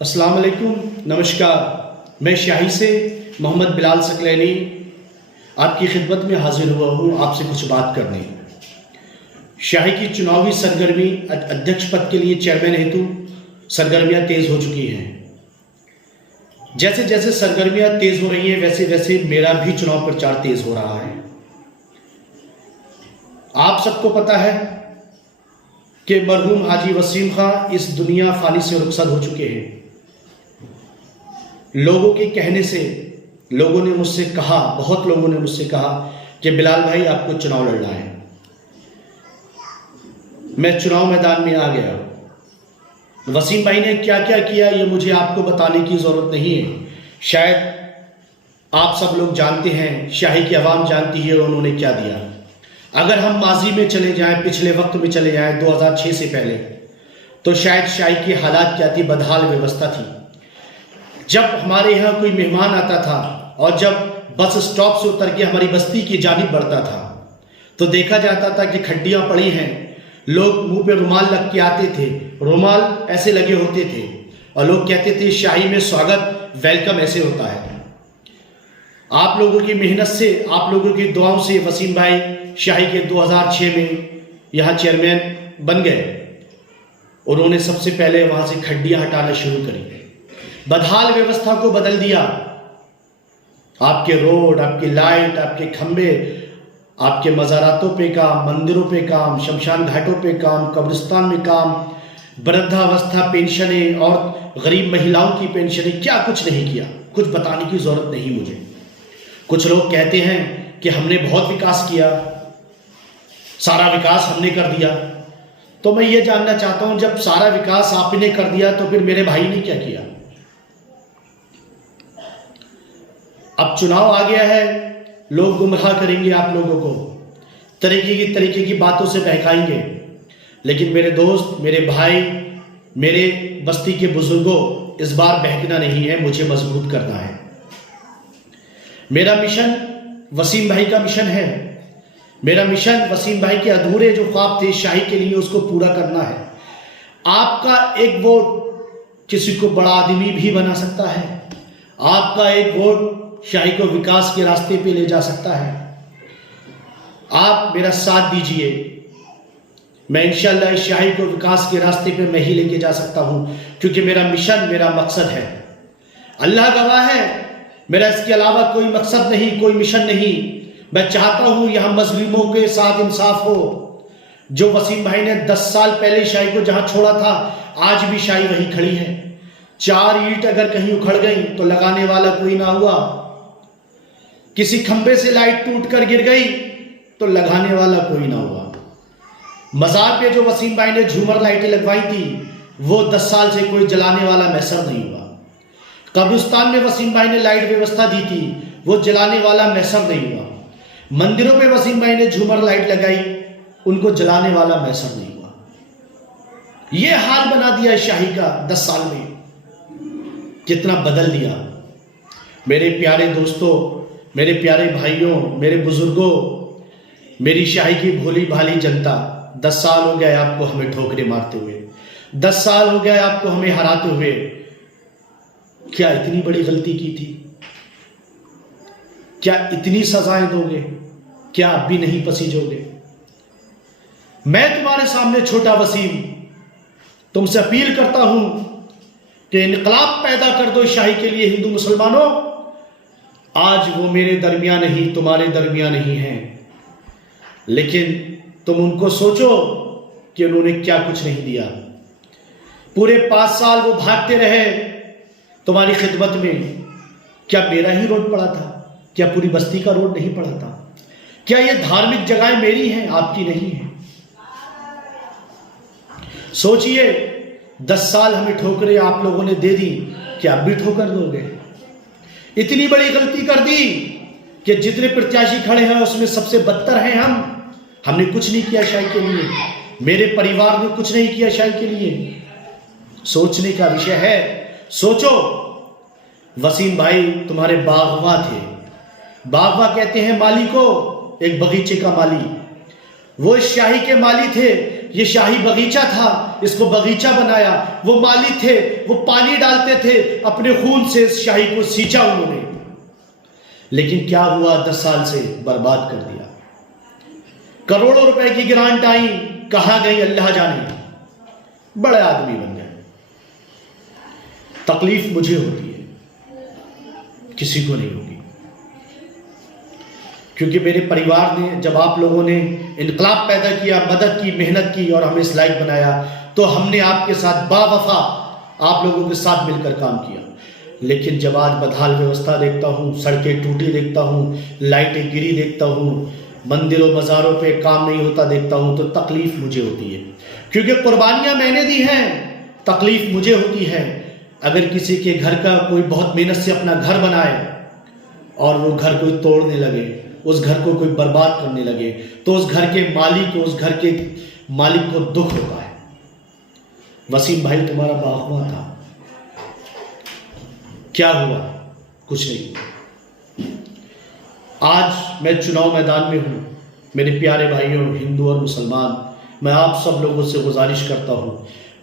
अस्सलाम वालेकुम, नमस्कार। मैं शाही से मोहम्मद बिलाल सकलैनी आपकी खिदमत में हाजिर हुआ हूँ आपसे कुछ बात करने। शाही की चुनावी सरगर्मी अध्यक्ष पद के लिए चेयरमैन हेतु सरगर्मियाँ तेज़ हो चुकी हैं। जैसे जैसे सरगर्मियाँ तेज़ हो रही हैं वैसे वैसे मेरा भी चुनाव प्रचार तेज़ हो रहा है। आप सबको पता है कि मरहूम हाजी वसीम खां इस दुनिया फानी से रुखसत हो चुके हैं। लोगों के कहने से लोगों ने मुझसे कहा, बहुत लोगों ने मुझसे कहा कि बिलाल भाई आपको चुनाव लड़ना है। मैं चुनाव मैदान में आ गया। वसीम भाई ने क्या क्या किया ये मुझे आपको बताने की ज़रूरत नहीं है। शायद आप सब लोग जानते हैं, शाही की आवाम जानती है उन्होंने क्या दिया। अगर हम माजी में चले जाएं, पिछले वक्त में चले जाएं 2006 से पहले, तो शायद शाही की हालात क्या थी, बदहाल व्यवस्था थी। जब हमारे यहाँ कोई मेहमान आता था और जब बस स्टॉप से उतर के हमारी बस्ती की जानिब बढ़ता था तो देखा जाता था कि खड्डियाँ पड़ी हैं, लोग मुंह पे रुमाल लग के आते थे, रुमाल ऐसे लगे होते थे और लोग कहते थे शाही में स्वागत, वेलकम ऐसे होता है। आप लोगों की मेहनत से, आप लोगों की दुआओं से वसीम भाई शाही के 2006 में यहाँ चेयरमैन बन गए। उन्होंने सबसे पहले वहाँ से खड्डियाँ हटाना शुरू करी, बदहाल व्यवस्था को बदल दिया। आपके रोड, आपकी लाइट, आपके खंबे, आपके मज़ारातों पे काम, मंदिरों पे काम, शमशान घाटों पे काम, कब्रिस्तान में काम, वृद्धावस्था पेंशनें और गरीब महिलाओं की पेंशनें, क्या कुछ नहीं किया। कुछ बताने की ज़रूरत नहीं मुझे। कुछ लोग कहते हैं कि हमने बहुत विकास किया, सारा विकास हमने कर दिया। तो मैं ये जानना चाहता हूँ, जब सारा विकास आपने कर दिया तो फिर मेरे भाई ने क्या किया? अब चुनाव आ गया है, लोग गुमराह करेंगे, आप लोगों को तरीके की बातों से बहकाएंगे। लेकिन मेरे दोस्त, मेरे भाई, मेरे बस्ती के बुजुर्गों, इस बार बहकना नहीं है, मुझे मजबूत करना है। मेरा मिशन वसीम भाई का मिशन है। मेरा मिशन वसीम भाई के अधूरे जो ख्वाब थे शाही के लिए, उसको पूरा करना है। आपका एक वोट किसी को बड़ा आदमी भी बना सकता है। आपका एक वोट शाही को विकास के रास्ते पे ले जा सकता है। आप मेरा साथ दीजिए, मैं इंशाल्लाह इस शाही को विकास के रास्ते पे मैं ही लेके जा सकता हूं, क्योंकि मेरा मिशन, मेरा मकसद है। अल्लाह गवाह है, मेरा इसके अलावा कोई मकसद नहीं, कोई मिशन नहीं। मैं चाहता हूं यहां मजलूमों के साथ इंसाफ हो। जो वसीम भाई ने 10 साल पहले शाही को जहां छोड़ा था, आज भी शाही वही खड़ी है। 4 ईंट अगर कहीं उखड़ गई तो लगाने वाला कोई ना हुआ। किसी खंबे से लाइट टूट कर गिर गई तो लगाने वाला कोई ना हुआ। मज़ार पे जो वसीम भाई ने झूमर लाइटें लगवाई थी, वो 10 साल से कोई जलाने वाला मैसर नहीं हुआ। कब्रिस्तान में वसीम भाई ने लाइट व्यवस्था दी थी, वो जलाने वाला मैसर नहीं हुआ। मंदिरों पे वसीम भाई ने झूमर लाइट लगाई, उनको जलाने वाला मैसर नहीं हुआ। ये हाल बना दिया शाही का 10 साल में, कितना बदल दिया। मेरे प्यारे दोस्तों, मेरे प्यारे भाइयों, मेरे बुजुर्गों, मेरी शाही की भोली भाली जनता, 10 साल हो गए आपको हमें ठोकरे मारते हुए, 10 साल हो गए आपको हमें हराते हुए। क्या इतनी बड़ी गलती की थी? क्या इतनी सजाएं दोगे? क्या अब भी नहीं पसीजोगे? मैं तुम्हारे सामने छोटा वसीम तुमसे अपील करता हूं कि इनकलाब पैदा कर दो शाही के लिए। हिंदू मुसलमानों, आज वो मेरे दरमियान नहीं, तुम्हारे दरमियान नहीं है, लेकिन तुम उनको सोचो कि उन्होंने क्या कुछ नहीं दिया। पूरे 5 साल वो भागते रहे तुम्हारी खिदमत में। क्या मेरा ही रोड पड़ा था? क्या पूरी बस्ती का रोड नहीं पड़ा था? क्या ये धार्मिक जगहें मेरी हैं, आपकी नहीं है? सोचिए, 10 साल हमें ठोकरें आप लोगों ने दे दी, क्या अब भी ठोकर दोगे? इतनी बड़ी गलती कर दी कि जितने प्रत्याशी खड़े हैं उसमें सबसे बदतर हैं हम। हमने कुछ नहीं किया शाही के लिए, मेरे परिवार ने कुछ नहीं किया शाही के लिए। सोचने का विषय है। सोचो, वसीम भाई तुम्हारे बागवा थे। बागवा कहते हैं माली को, एक बगीचे का माली। वो शाही के माली थे ये शाही बगीचा था, इसको बगीचा बनाया। वो माली थे, वो पानी डालते थे, अपने खून से इस शाही को सींचा उन्होंने। लेकिन क्या हुआ, 10 साल से बर्बाद कर दिया। करोड़ों रुपए की ग्रांट आई, कहां गई अल्लाह जाने। बड़े आदमी बन गए। तकलीफ मुझे होती है, किसी को नहीं होगी, क्योंकि मेरे परिवार ने, जब आप लोगों ने इनकलाब पैदा किया, मदद की, मेहनत की और हमें इस लायक बनाया, तो हमने आपके साथ बावफा आप लोगों के साथ मिलकर काम किया। लेकिन जब आज बदहाल व्यवस्था देखता हूँ, सड़कें टूटी देखता हूँ, लाइटें गिरी देखता हूँ, मंदिरों मज़ारों पे काम नहीं होता देखता हूँ, तो तकलीफ मुझे होती है, क्योंकि कुर्बानियाँ मैंने दी हैं। तकलीफ मुझे होती है। अगर किसी के घर का कोई बहुत मेहनत से अपना घर बनाए और वो घर कोई तोड़ने लगे, उस घर को कोई बर्बाद करने लगे, तो उस घर के मालिक को, उस घर के मालिक को दुख होता है। वसीम भाई तुम्हारा बाहुआ था, क्या हुआ? कुछ नहीं। आज मैं चुनाव मैदान में हूं। मेरे प्यारे भाइयों, हिंदू और मुसलमान, मैं आप सब लोगों से गुजारिश करता हूं,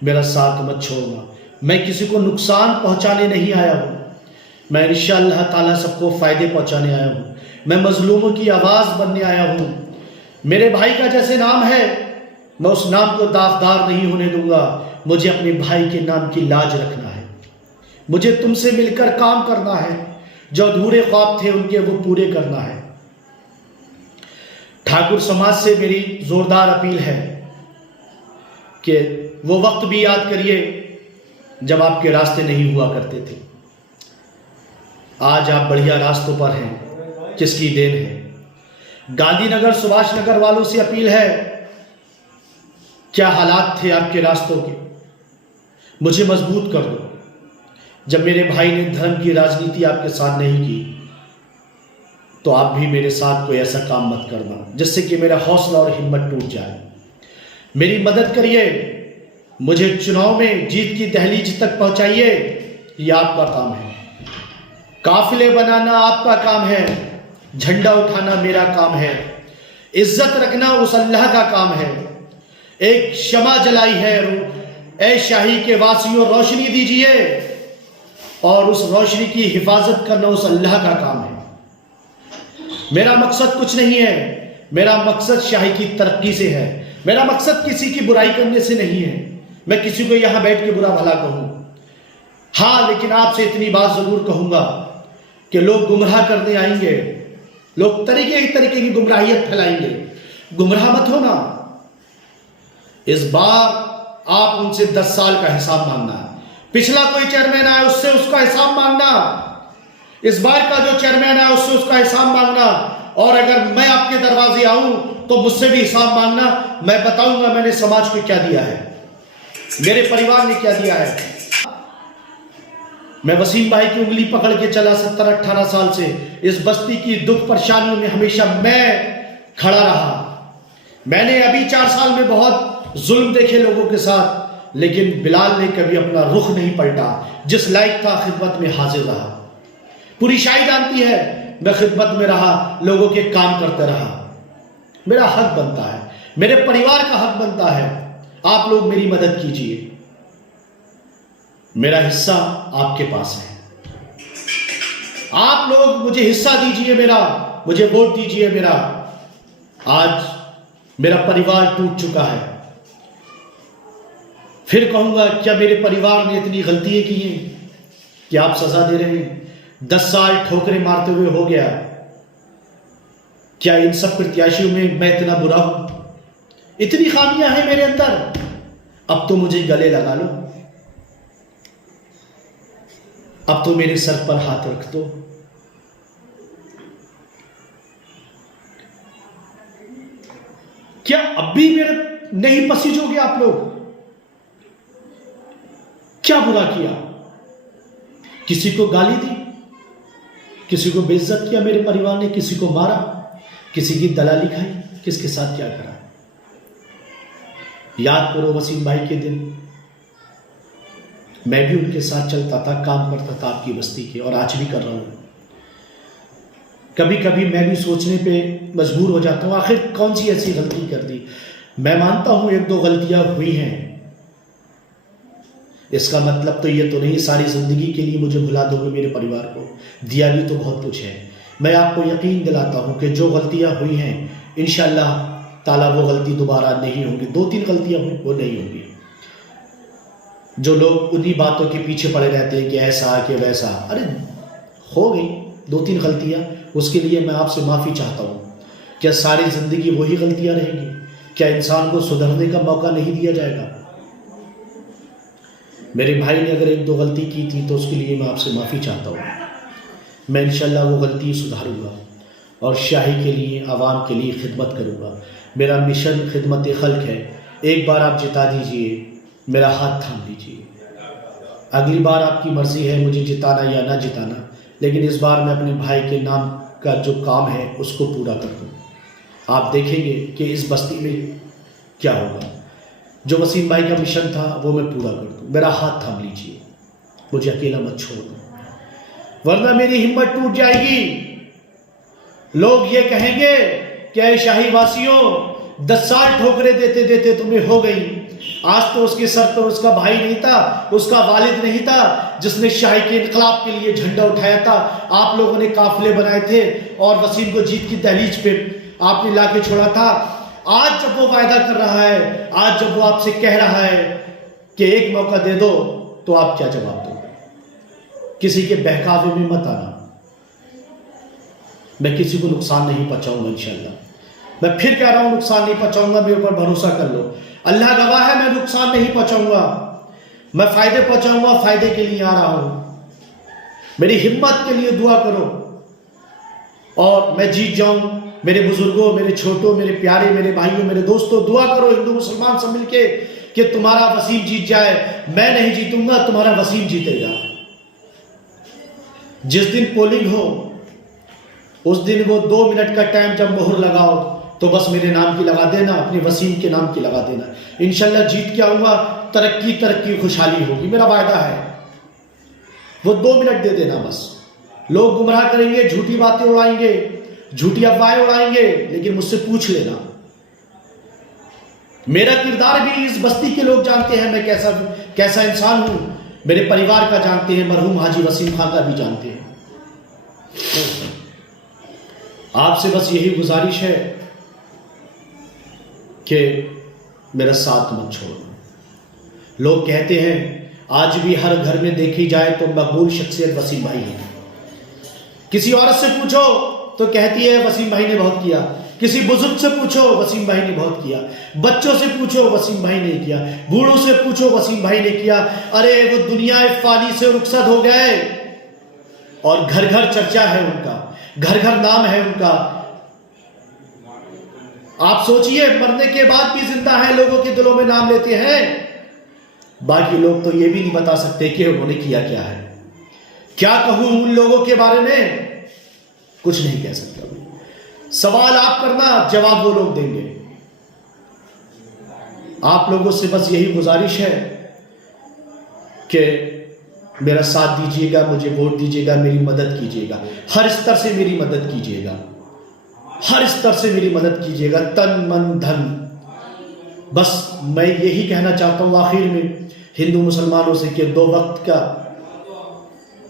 मेरा साथ मत छोड़ना। मैं किसी को नुकसान पहुंचाने नहीं आया हूं, मैं इंशाअल्लाह ताला सबको फायदे पहुंचाने आया हूं। मैं मजलूमों की आवाज बनने आया हूं। मेरे भाई का जैसे नाम है, मैं उस नाम को दागदार नहीं होने दूंगा। मुझे अपने भाई के नाम की लाज रखना है। मुझे तुमसे मिलकर काम करना है। जो अधूरे ख्वाब थे उनके वो पूरे करना है। ठाकुर समाज से मेरी जोरदार अपील है कि वो वक्त भी याद करिए जब आपके रास्ते नहीं हुआ करते थे। आज आप बढ़िया रास्तों पर हैं, किसकी देन है। गांधीनगर, सुभाष नगर वालों से अपील है, क्या हालात थे आपके रास्तों के, मुझे मजबूत कर दो। जब मेरे भाई ने धर्म की राजनीति आपके साथ नहीं की, तो आप भी मेरे साथ कोई ऐसा काम मत करना जिससे कि मेरा हौसला और हिम्मत टूट जाए। मेरी मदद करिए, मुझे चुनाव में जीत की दहलीज तक पहुंचाइए। ये आपका काम है। काफिले बनाना आपका काम है, झंडा उठाना मेरा काम है, इज्जत रखना उस अल्लाह का काम है। एक शमा जलाई है, ऐ शाही के वासियों रोशनी दीजिए, और उस रोशनी की हिफाजत करना उस अल्लाह का काम है। मेरा मकसद कुछ नहीं है, मेरा मकसद शाही की तरक्की से है। मेरा मकसद किसी की बुराई करने से नहीं है, मैं किसी को यहां बैठ के बुरा भला कहूं। हाँ, लेकिन आपसे इतनी बात जरूर कहूंगा कि लोग गुमराह करने आएंगे, लोग तरीके की गुमराहियत फैलाएंगे। गुमराह मत होना। इस बार आप उनसे 10 साल का हिसाब मांगना है। पिछला कोई चेयरमैन आया उससे उसका हिसाब मांगना, इस बार का जो चेयरमैन आया उससे उसका हिसाब मांगना, और अगर मैं आपके दरवाजे आऊं तो मुझसे भी हिसाब मांगना। मैं बताऊंगा मैंने समाज को क्या दिया है, मेरे परिवार ने क्या दिया है। मैं वसीम भाई की उंगली पकड़ के चला 17-18 साल से। इस बस्ती की दुख परेशानियों में हमेशा मैं खड़ा रहा। मैंने अभी 4 साल में बहुत जुल्म देखे लोगों के साथ, लेकिन बिलाल ने कभी अपना रुख नहीं पलटा। जिस लायक था खिदमत में हाजिर रहा। पूरी शाही जानती है मैं खिदमत में रहा, लोगों के काम करते रहा। मेरा हक बनता है, मेरे परिवार का हक बनता है। आप लोग मेरी मदद कीजिए, मेरा हिस्सा आपके पास है। आप लोग मुझे हिस्सा दीजिए, मेरा, मुझे वोट दीजिए मेरा। आज मेरा परिवार टूट चुका है। फिर कहूंगा, क्या मेरे परिवार ने इतनी गलतियां की हैं कि आप सजा दे रहे हैं? 10 साल ठोकरें मारते हुए हो गया। क्या इन सब प्रत्याशियों में मैं इतना बुरा हूं? इतनी खामियां हैं मेरे अंदर। अब तो मुझे गले लगा लो, अब तो मेरे सर पर हाथ रख दो। क्या अब भी मेरे नहीं पसीजोगे आप लोग? क्या बुरा किया? किसी को गाली दी, किसी को बेइज्जत किया मेरे परिवार ने, किसी को मारा, किसी की दलाली खाई, किसके साथ क्या करा? याद करो वसीम भाई के दिन। मैं भी उनके साथ चलता था, काम करता था आपकी बस्ती के, और आज भी कर रहा हूं। कभी कभी मैं भी सोचने पे मजबूर हो जाता हूं, आखिर कौन सी ऐसी गलती कर दी। मैं मानता हूं एक दो गलतियां हुई हैं, इसका मतलब तो ये तो नहीं सारी जिंदगी के लिए मुझे भुला दोगे। मेरे परिवार को दिया भी तो बहुत कुछ है। मैं आपको यकीन दिलाता हूं कि जो गलतियां हुई हैं इंशाअल्लाह ताला वो गलती दोबारा नहीं होगी। 2-3 गलतियां हुई वो नहीं होंगी। जो लोग उन्हीं बातों के पीछे पड़े रहते हैं कि ऐसा कि वैसा, अरे हो गई 2-3 गलतियां, उसके लिए मैं आपसे माफ़ी चाहता हूँ। क्या सारी ज़िंदगी वही गलतियां रहेंगी? क्या इंसान को सुधरने का मौका नहीं दिया जाएगा? मेरे भाई ने अगर 1-2 गलती की थी तो उसके लिए मैं आपसे माफ़ी चाहता हूँ। मैं इंशाल्लाह वो गलती सुधारूँगा और शाही के लिए, आवाम के लिए खिदमत करूँगा। मेरा मिशन खिदमत खल्क है। एक बार आप जिता दीजिए, मेरा हाथ थाम लीजिए। अगली बार आपकी मर्ज़ी है मुझे जिताना या ना जिताना, लेकिन इस बार मैं अपने भाई के नाम का जो काम है उसको पूरा कर दूँ। आप देखेंगे कि इस बस्ती में क्या होगा। जो वसीम भाई का मिशन था वो मैं पूरा कर दूँ। मेरा हाथ थाम लीजिए, मुझे अकेला मत छोड़ दो, वरना मेरी हिम्मत टूट जाएगी। लोग ये कहेंगे कि ऐ शाही वासियों 10 साल ठोकरे देते देते तुम्हें हो गई। आज तो उसके सर पर उसका भाई नहीं था, उसका वालिद नहीं था जिसने शाही के इनकलाब के लिए झंडा उठाया था। आप लोगों ने काफिले बनाए थे और वसीम को जीत की दहलीज पे आपने लाके छोड़ा था। आज जब वो वायदा कर रहा है, आज जब वो आपसे कह रहा है कि एक मौका दे दो, तो आप क्या जवाब दोगे? किसी के बहकावे में मत आना। मैं किसी को नुकसान नहीं पहुंचाऊंगा इंशाल्लाह। मैं फिर कह रहा हूं नुकसान नहीं पहुंचाऊंगा, मेरे ऊपर भरोसा कर लो। अल्लाह गवाह है मैं नुकसान नहीं पहुंचाऊंगा, मैं फायदे पहुंचाऊंगा। फायदे के लिए आ रहा हूं, मेरी हिम्मत के लिए दुआ करो और मैं जीत जाऊं। मेरे बुजुर्गों, मेरे छोटों, मेरे प्यारे, मेरे भाइयों, मेरे दोस्तों, दुआ करो हिंदू मुसलमान सब मिलके कि तुम्हारा वसीम जीत जाए। मैं नहीं जीतूंगा, तुम्हारा वसीम जीतेगा। जिस दिन पोलिंग हो उस दिन वो 2 मिनट का टाइम जब मोहर लगाओ तो बस मेरे नाम की लगा देना, अपने वसीम के नाम की लगा देना। इंशाल्लाह जीत के आऊंगा, तरक्की तरक्की खुशहाली होगी, मेरा वायदा है। वो 2 मिनट दे देना बस। लोग गुमराह करेंगे, झूठी बातें उड़ाएंगे, झूठी अफवाहें उड़ाएंगे, लेकिन मुझसे पूछ लेना। मेरा किरदार भी इस बस्ती के लोग जानते हैं, मैं कैसा इंसान हूं। मेरे परिवार का जानते हैं, मरहूम हाजी वसीम खान का भी जानते हैं। आपसे बस यही गुजारिश है कि मेरा साथ मत छोड़ना। लोग कहते हैं आज भी हर घर में देखी जाए तो मकबूल शख्सियत वसीम भाई है। किसी औरत से पूछो तो कहती है वसीम भाई ने बहुत किया, किसी बुजुर्ग से पूछो वसीम भाई ने बहुत किया, बच्चों से पूछो वसीम भाई ने किया, बूढ़ों से पूछो वसीम भाई ने किया। अरे वो दुनिया फानी से रुखसत हो गए और घर घर चर्चा है उनका, घर घर नाम है उनका। आप सोचिए मरने के बाद भी जिंदा है, लोगों के दिलों में नाम लेते हैं। बाकी लोग तो ये भी नहीं बता सकते कि उन्होंने किया क्या है। क्या कहूं उन लोगों के बारे में, कुछ नहीं कह सकता। सवाल आप करना, जवाब वो लोग देंगे। आप लोगों से बस यही गुजारिश है कि मेरा साथ दीजिएगा, मुझे वोट दीजिएगा, मेरी मदद कीजिएगा, हर स्तर से मेरी मदद कीजिएगा, हर स्तर से मेरी मदद कीजिएगा, तन मन धन। बस मैं यही कहना चाहता हूं आखिर में हिंदू मुसलमानों से कि 2 वक्त का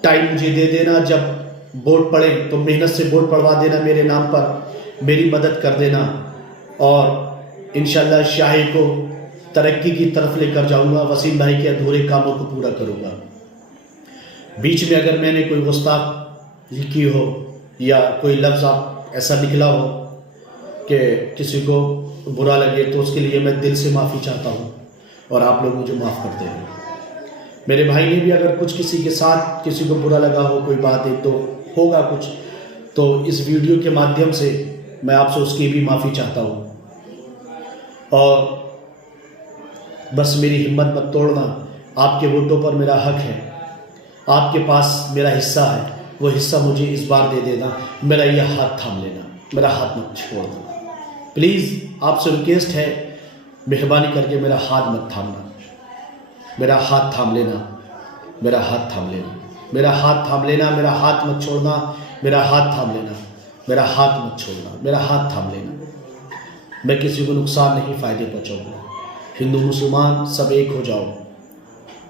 टाइम मुझे दे देना। जब वोट पड़े तो मेहनत से वोट पड़वा देना, मेरे नाम पर मेरी मदद कर देना और इंशाल्लाह शाही को तरक्की की तरफ लेकर जाऊंगा। वसीम भाई के अधूरे कामों को पूरा करूंगा। बीच में अगर मैंने कोई गुस्ताखी की हो या कोई लफ्ज़ आप ऐसा निकला हो कि किसी को बुरा लगे तो उसके लिए मैं दिल से माफ़ी चाहता हूँ और आप लोग मुझे माफ़ करते हैं। मेरे भाई ने भी अगर कुछ किसी के साथ किसी को बुरा लगा हो, कोई बात एक तो होगा कुछ, तो इस वीडियो के माध्यम से मैं आपसे उसकी भी माफ़ी चाहता हूँ। और बस मेरी हिम्मत मत तोड़ना। आपके वोटों पर मेरा हक है, आपके पास मेरा हिस्सा है, वो हिस्सा मुझे इस बार दे देना। मेरा यह हाथ थाम लेना, मेरा हाथ मत छोड़ना। प्लीज़ आपसे रिक्वेस्ट है, मेहरबानी करके मेरा हाथ मत थामना, मेरा हाथ थाम लेना, मेरा हाथ थाम लेना, मेरा हाथ थाम लेना, मेरा हाथ मत छोड़ना, मेरा हाथ थाम लेना, मेरा हाथ मत छोड़ना, मेरा हाथ थाम लेना। मैं किसी को नुकसान नहीं, फ़ायदे पहुँचाऊँगा। हिंदू मुसलमान सब एक हो जाओ,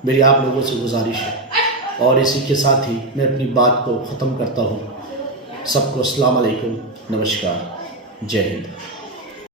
मेरी आप लोगों से गुजारिश है। और इसी के साथ ही मैं अपनी बात को ख़त्म करता हूँ। सबको अस्सलाम वालेकुम, नमस्कार, जय हिंद।